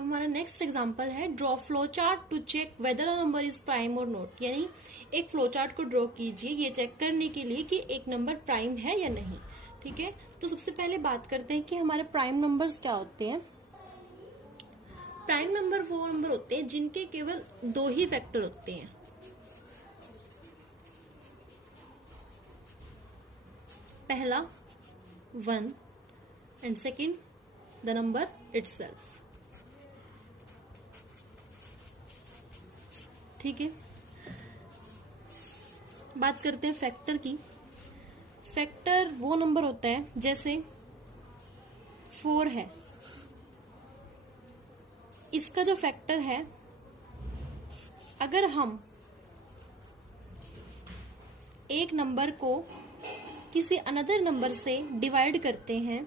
अब हमारा next example है draw flow chart to check whether a number is prime और नॉट। यानी एक फ्लो चार्ट को ड्रॉ कीजिए ये चेक करने के लिए कि एक नंबर प्राइम है या नहीं। ठीक है, तो सबसे पहले बात करते हैं कि हमारे प्राइम नंबर्स क्या होते हैं। प्राइम नंबर वो नंबर होते हैं जिनके केवल दो ही फैक्टर होते हैं। पहला 1 and second the number itself. ठीक है, बात करते हैं फैक्टर की। फैक्टर वो नंबर होता है जैसे 4 है, इसका जो फैक्टर है अगर हम एक नंबर को किसी अनदर नंबर से डिवाइड करते हैं,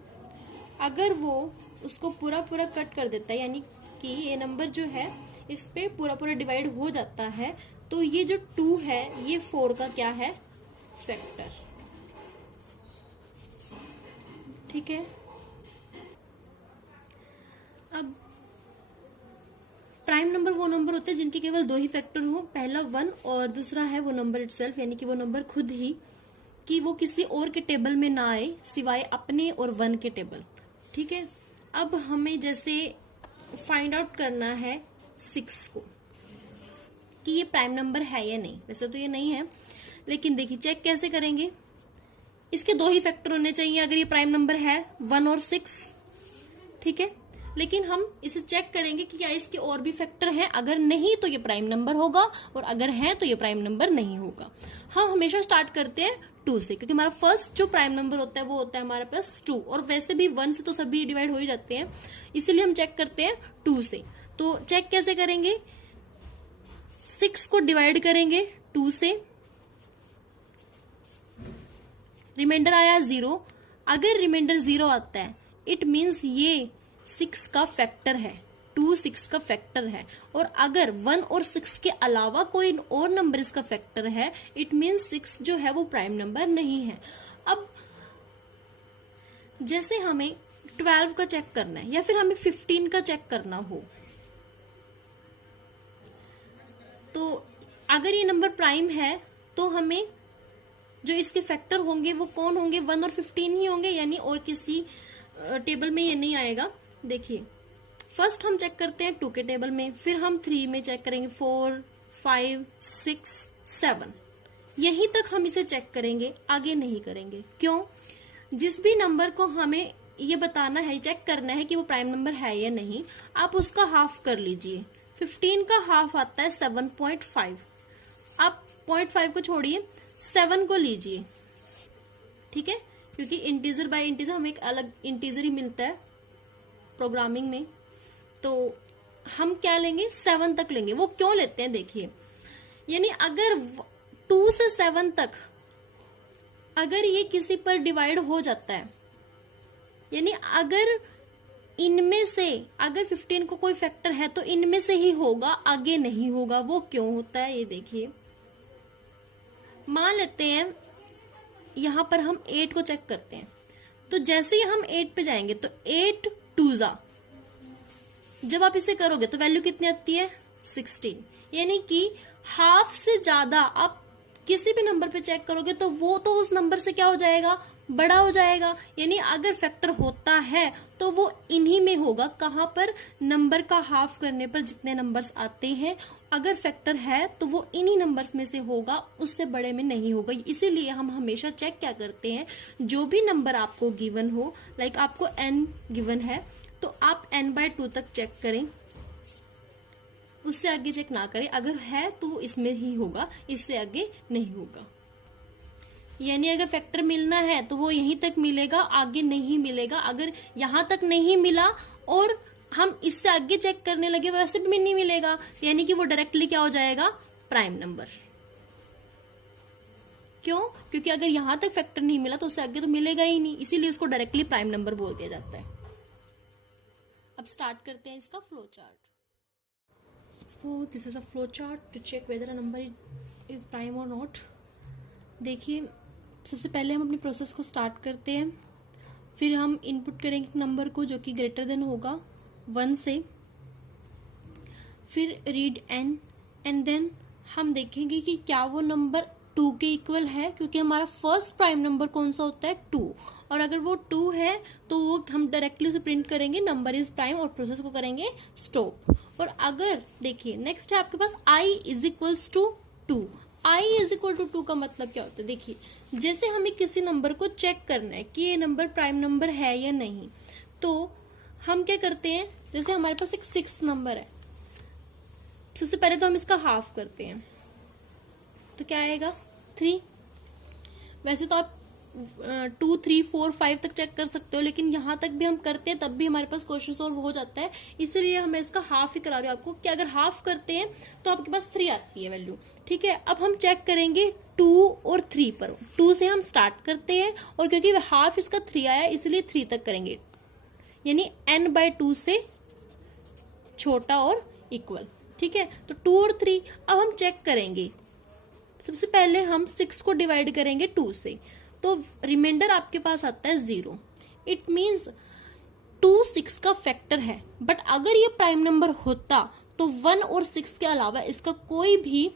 अगर वो उसको पूरा पूरा कट कर देता है यानी कि ये नंबर जो है इस पे पूरा पूरा डिवाइड हो जाता है, तो ये जो 2 है ये 4 का क्या है, फैक्टर। ठीक है, अब प्राइम नंबर वो नंबर होते हैं जिनके केवल दो ही फैक्टर हो, पहला 1 और दूसरा है वो नंबर इटसेल्फ यानी कि वो नंबर खुद ही, कि वो किसी और के टेबल में ना आए सिवाय अपने और 1 के टेबल। ठीक है, अब हमें जैसे फाइंड आउट करना है 6 को कि ये प्राइम नंबर है या नहीं। वैसे तो ये नहीं है, लेकिन देखिए चेक कैसे करेंगे। इसके दो ही फैक्टर होने चाहिए अगर ये प्राइम नंबर है, 1 और 6। ठीक है, लेकिन हम इसे चेक करेंगे कि क्या इसके और भी फैक्टर हैं। अगर नहीं तो ये प्राइम नंबर होगा और अगर है तो ये प्राइम नंबर नहीं होगा। हम हमेशा स्टार्ट करते हैं 2 से, क्योंकि हमारा फर्स्ट जो प्राइम नंबर होता है वो होता है हमारे पास 2, और वैसे भी 1 से तो सभी डिवाइड हो ही जाते हैं, इसीलिए हम चेक करते हैं 2 से। तो चेक कैसे करेंगे, 6 को डिवाइड करेंगे 2 से, रिमाइंडर आया 0। अगर रिमाइंडर 0 आता है इट मीन्स ये 6 का फैक्टर है, 2 6 का फैक्टर है। और अगर 1 और 6 के अलावा कोई और नंबर इसका फैक्टर है इट मीन्स 6 जो है वो प्राइम नंबर नहीं है। अब जैसे हमें 12 का चेक करना है या फिर हमें 15 का चेक करना हो, तो अगर ये नंबर प्राइम है तो हमें जो इसके फैक्टर होंगे वो कौन होंगे, 1 और 15 ही होंगे, यानी और किसी टेबल में ये नहीं आएगा। देखिए फर्स्ट हम चेक करते हैं 2 के टेबल में, फिर हम 3 में चेक करेंगे, 4 5 6 7, यहीं तक हम इसे चेक करेंगे, आगे नहीं करेंगे। क्यों, जिस भी नंबर को हमें ये बताना है, चेक करना है कि वो प्राइम नंबर है या नहीं, आप उसका हाफ कर लीजिए। 15 का हाफ आता है 7.5, आप 0.5 को छोड़िए 7 को लीजिए। ठीक है, क्योंकि इंटीजर बाय इंटीजर हमें एक अलग इंटीजर ही मिलता है प्रोग्रामिंग में, तो हम क्या लेंगे, 7 तक लेंगे। वो क्यों लेते हैं देखिए, यानी अगर 2 से 7 तक अगर ये किसी पर डिवाइड हो जाता है, यानी अगर इनमें से अगर 15 को कोई फैक्टर है तो इनमें से ही होगा, आगे नहीं होगा। वो क्यों होता है ये देखिए, मान लेते हैं यहां पर हम 8 को चेक करते हैं, तो जैसे ही हम 8 पे जाएंगे तो 8 2 जब आप इसे करोगे तो वैल्यू कितनी आती है, 16। यानी कि हाफ से ज्यादा आप किसी भी नंबर पे चेक करोगे तो वो तो उस नंबर से क्या हो जाएगा, बड़ा हो जाएगा। यानी अगर फैक्टर होता है तो वो इन्हीं में होगा, कहां पर, नंबर का हाफ करने पर जितने नंबर्स आते हैं, अगर फैक्टर है तो वो इन्हीं नंबर्स में से होगा, उससे बड़े में नहीं होगा। इसीलिए हम हमेशा चेक क्या करते हैं, जो भी नंबर आपको गिवन हो, लाइक आपको n गिवन है तो आप n/2 तक चेक करें, उससे आगे चेक ना करें। अगर है तो वो इसमें ही होगा, इससे आगे नहीं होगा। यानी अगर फैक्टर मिलना है तो वो यहीं तक मिलेगा, आगे नहीं मिलेगा। अगर यहां तक नहीं मिला और हम इससे आगे चेक करने लगे वैसे भी नहीं मिलेगा, यानी कि वो डायरेक्टली क्या हो जाएगा, प्राइम नंबर। क्यों, क्योंकि अगर यहां तक फैक्टर नहीं मिला तो उससे आगे तो मिलेगा ही नहीं, इसीलिए उसको डायरेक्टली प्राइम नंबर बोल दिया जाता है। अब स्टार्ट करते हैं इसका flow chart. So this is a flow chart to check whether a number is prime और नॉट। देखिए सबसे पहले हम अपने प्रोसेस को स्टार्ट करते हैं, फिर हम इनपुट करेंगे एक नंबर को जो कि ग्रेटर देन होगा 1 से, फिर रीड n एंड देन हम देखेंगे कि क्या वो नंबर 2 के इक्वल है, क्योंकि हमारा फर्स्ट प्राइम नंबर कौन सा होता है 2, और अगर वो 2 है तो वो हम डायरेक्टली उसे प्रिंट करेंगे नंबर इज प्राइम और प्रोसेस को करेंगे स्टॉप। और अगर देखिए नेक्स्ट है आपके पास i is equals to 2। i is equal to 2 का मतलब क्या होता है, देखिए जैसे हमें किसी नंबर को चेक करना है कि ये नंबर प्राइम नंबर है या नहीं, तो हम क्या करते हैं, जैसे हमारे पास एक 6 नंबर है, सबसे पहले तो हम इसका हाफ करते हैं, तो क्या आएगा 3। वैसे तो आप 2, 3, 4, 5 तक चेक कर सकते हो, लेकिन यहां तक भी हम करते हैं तब भी हमारे पास क्वेश्चन सॉल्व हो जाता है, इसलिए मैं इसका हाफ ही करा रही हूँ आपको कि अगर हाफ करते हैं तो आपके पास 3 आती है वैल्यू। ठीक है, अब हम चेक करेंगे 2 और 3 पर। 2 से हम स्टार्ट करते हैं और क्योंकि हाफ इसका 3 आया इसलिए 3 तक करेंगे, यानी n/2 से छोटा और इक्वल। ठीक है, तो 2 और 3 अब हम चेक करेंगे। सबसे पहले हम 6 को डिवाइड करेंगे 2 से, तो रिमाइंडर आपके पास आता है 0। इट मीन्स 2 6 का फैक्टर है, बट अगर ये प्राइम नंबर होता तो 1 और 6 के अलावा इसका कोई भी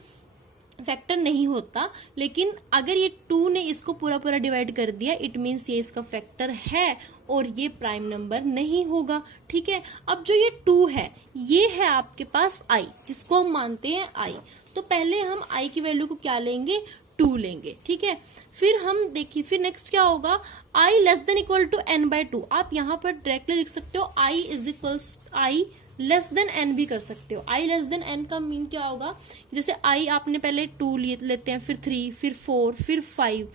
फैक्टर नहीं होता, लेकिन अगर ये 2 ने इसको पूरा पूरा डिवाइड कर दिया, इट मीन्स ये इसका फैक्टर है और ये प्राइम नंबर नहीं होगा। ठीक है, अब जो ये 2 है ये है आपके पास i, जिसको हम मानते हैं i, तो पहले हम i की वैल्यू को क्या लेंगे 2 लेंगे। ठीक है, फिर हम देखिए फिर नेक्स्ट क्या होगा, i less than equal to n/2। आप यहाँ पर डायरेक्टली लिख सकते हो i is equals i less than n भी कर सकते हो। i लेस देन n का मीन क्या होगा, जैसे i आपने पहले 2 लेते हैं, फिर 3, फिर 4, फिर 5,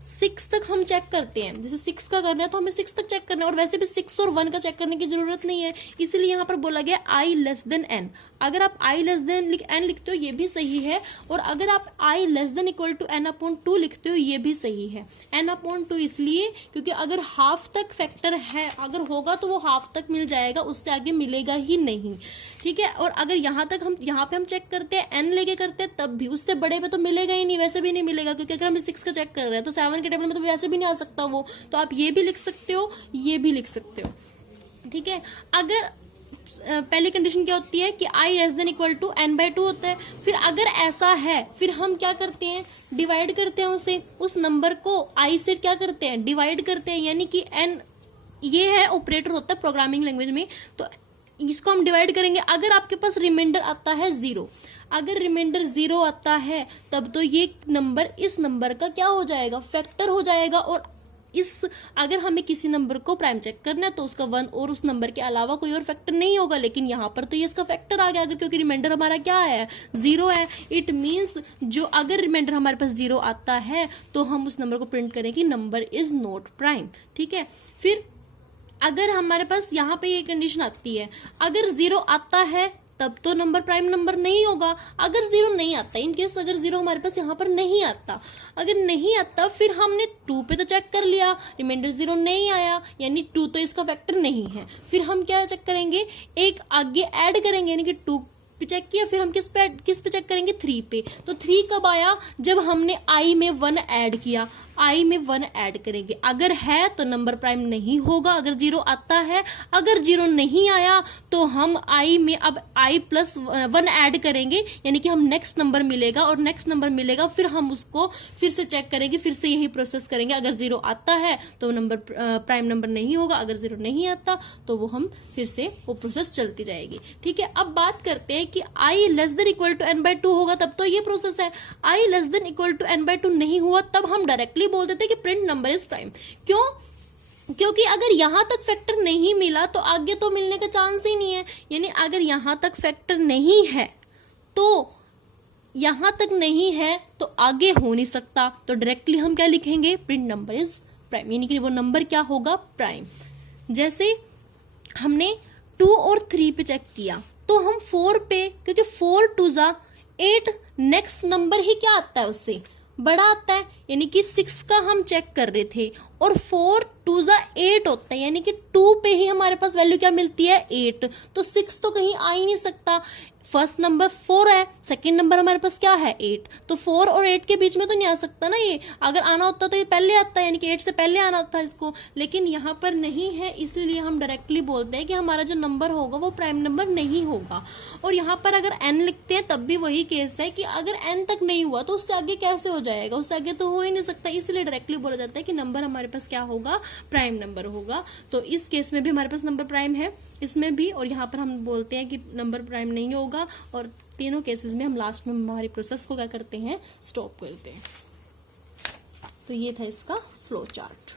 6 तक हम चेक करते हैं। जैसे 6 का करना है तो हमें 6 तक चेक करना है, और वैसे भी 6 और 1 का चेक करने की जरूरत नहीं है, इसलिए यहाँ पर बोला गया i लेस देन n। अगर आप i लेस देन n लिखते हो ये भी सही है, और अगर आप i less than equal to n/2 लिखते हो ये भी सही है। n/2 इसलिए क्योंकि अगर हाफ तक फैक्टर है, अगर होगा तो वो हाफ तक मिल जाएगा, उससे आगे मिलेगा ही नहीं। ठीक है, और अगर यहाँ पे हम चेक करते हैं n लेके करते हैं तब भी उससे बड़े पे तो मिलेगा ही नहीं, वैसे भी नहीं मिलेगा, क्योंकि अगर हम 6 का चेक कर रहे हैं तो 7 के टेबल में तो वैसे भी नहीं आ सकता वो, तो आप ये भी लिख सकते हो, ये भी लिख सकते हो। ठीक है, अगर पहली कंडीशन क्या होती है कि i less than equal to n/2 होता है, फिर अगर ऐसा है फिर हम क्या करते हैं, डिवाइड करते हैं उस नंबर को i से क्या करते हैं, डिवाइड करते हैं, यानी कि n ये है ऑपरेटर होता है प्रोग्रामिंग लैंग्वेज में, तो इसको हम डिवाइड करेंगे। अगर आपके पास रिमाइंडर आता है 0, अगर रिमाइंडर 0 आता है तब तो ये नंबर इस नंबर का क्या हो जाएगा, फैक्टर हो जाएगा, और अगर हमें किसी नंबर को प्राइम चेक करना है तो उसका 1 और उस नंबर के अलावा कोई और फैक्टर नहीं होगा, लेकिन यहाँ पर तो ये इसका फैक्टर आ गया, अगर क्योंकि रिमाइंडर हमारा क्या है 0 है। इट मीन्स जो अगर रिमाइंडर हमारे पास 0 आता है तो हम उस नंबर को प्रिंट करें कि नंबर इज नॉट प्राइम। ठीक है, फिर अगर हमारे पास यहाँ पे ये कंडीशन आती है, अगर 0 आता है तब तो नंबर प्राइम नंबर नहीं होगा, अगर 0 नहीं आता, इनकेस अगर 0 हमारे पास यहाँ पर नहीं आता, अगर नहीं आता फिर हमने 2 पे तो चेक कर लिया, रिमाइंडर 0 नहीं आया, यानी 2 तो इसका फैक्टर नहीं है, फिर हम क्या चेक करेंगे, एक आगे ऐड करेंगे, यानी कि 2 पे चेक किया, फिर हम किस पे चेक करेंगे 3 पे। तो 3 कब आया, जब हमने i में 1 ऐड किया, i में 1 ऐड करेंगे, अगर है तो नंबर प्राइम नहीं होगा, अगर 0 आता है, अगर 0 नहीं आया तो हम i में अब i प्लस 1 ऐड करेंगे, यानी कि हम नेक्स्ट नंबर मिलेगा, और नेक्स्ट नंबर मिलेगा फिर हम उसको फिर से चेक करेंगे, फिर से यही प्रोसेस करेंगे। अगर 0 आता है तो नंबर प्राइम नंबर नहीं होगा, अगर 0 नहीं आता तो वो हम फिर से वो प्रोसेस चलती जाएगी। ठीक है, अब बात करते हैं कि i less than equal to n/2 होगा तब तो ये प्रोसेस है, i less than equal to n/2 नहीं हुआ तब हम डायरेक्टली बोल देते हैं कि प्रिंट नंबर इज प्राइम। क्यों, क्योंकि अगर यहां तक फैक्टर नहीं मिला तो आगे तो मिलने का चांस ही नहीं है, यानी अगर यहां तक फैक्टर नहीं है तो यहां तक नहीं है तो आगे हो नहीं सकता, तो डायरेक्टली हम क्या लिखेंगे, प्रिंट नंबर इज प्राइम, यानी कि वो नंबर क्या होगा प्राइम। जैसे हमने 2 और 3 पे चेक किया तो हम 4 पे, क्योंकि 4 2 जा 8, नेक्स्ट नंबर ही क्या आता है उससे बड़ा आता है, यानी कि 6 का हम चेक कर रहे थे, और 4 2 जा 8 होता है, यानी कि 2 पे ही हमारे पास वैल्यू क्या मिलती है 8, तो 6 तो कहीं आ ही नहीं सकता। फर्स्ट नंबर 4 है, सेकंड नंबर हमारे पास क्या है 8, तो 4 और 8 के बीच में तो नहीं आ सकता ना ये, अगर आना होता तो ये पहले आता है, यानी कि 8 से पहले आना था इसको, लेकिन यहाँ पर नहीं है, इसलिए हम डायरेक्टली बोलते हैं कि हमारा जो नंबर होगा वो प्राइम नंबर नहीं होगा। और यहाँ पर अगर n लिखते हैं तब भी वही केस है कि अगर n तक नहीं हुआ तो उससे आगे कैसे हो जाएगा, उससे आगे तो हो ही नहीं सकता, इसलिए डायरेक्टली बोला जाता है कि नंबर हमारे पास क्या होगा, प्राइम नंबर होगा। तो इस केस में भी हमारे पास नंबर प्राइम है, इसमें भी, और यहाँ पर हम बोलते हैं कि नंबर प्राइम नहीं होगा, और तीनों केसेस में हम लास्ट में हमारी प्रोसेस को क्या करते हैं, स्टॉप करते हैं। तो ये था इसका फ्लो चार्ट।